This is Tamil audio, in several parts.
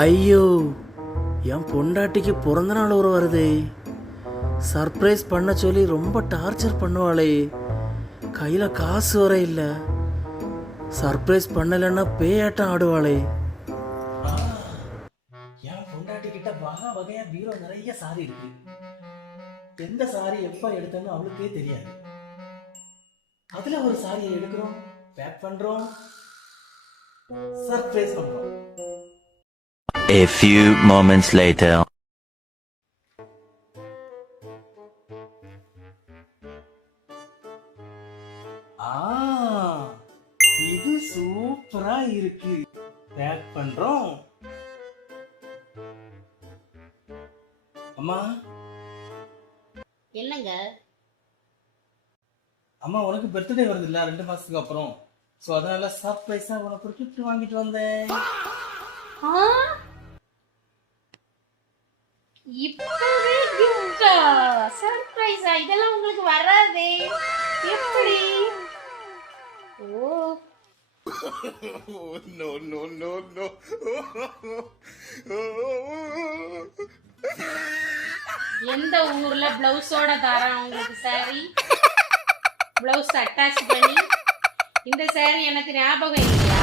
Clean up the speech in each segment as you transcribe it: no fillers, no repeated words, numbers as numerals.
ஐயோ, என் பொண்டாட்டிக்கு பிறந்த நாள் ஒரு வருதே. சர்ப்ரைஸ் பண்ண சொல்லி ரொம்ப டார்ச்சர் பண்ணுவாளே. கையில் காசு வர இல்லை. சர்ப்ரைஸ் பண்ணலைன்னா பேயாட்டம் ஆடுவாளே. என் பொண்டாட்டி கிட்ட வகை வகையா பீரோ நிறைய சாரி இருக்கு. எந்த சாரி எப்ப எடுத்தோன்னு அவளுக்கே தெரியாது. அதுல ஒரு சாரியை எடுக்கிறோம், பேக் பண்றோம், சர்ப்ரைஸ் பண்றோம். A few moments later. இது சூப்பரா இருக்கு. பேக் பண்றோம். அம்மா. என்னங்க? அம்மா, உனக்கு பர்த்டே வருது இல்ல 2 மாசத்துக்கு அப்புறம். சோ அதனால சர்ப்ரைஸா உனக்கு ஒரு கிஃப்ட் வாங்கிட்டு வந்தேன். இப்பவே கிஃப்டா? சர்ப்ரைஸா? இதெல்லாம் உங்களுக்கு வராதே. எப்படி? ஓ no, no, no, no. எந்த ஊர்ல பிளவுஸோட தரேன் உங்களுக்கு சாரி? பிளவுஸ் அட்டாச் பண்ணி இந்த சாரி எனக்கு ஞாபகம் இல்லையா?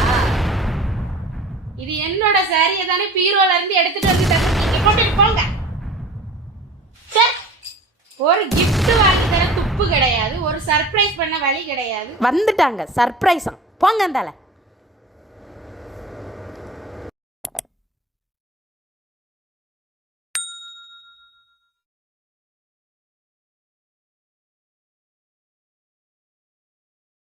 இது என்னோட சாரியை தானே பீரோல இருந்து எடுத்துட்டு வந்து தந்துட்டீங்க. கொண்டுட்டு போங்க. ஒரு gift வாங்கி தர துப்பு கிடையாது, ஒரு சர்ப்ரைஸ் பண்ண வழி கிடையாது. வந்துட்டாங்க சர்ப்ரைஸா. போங்க அந்தால.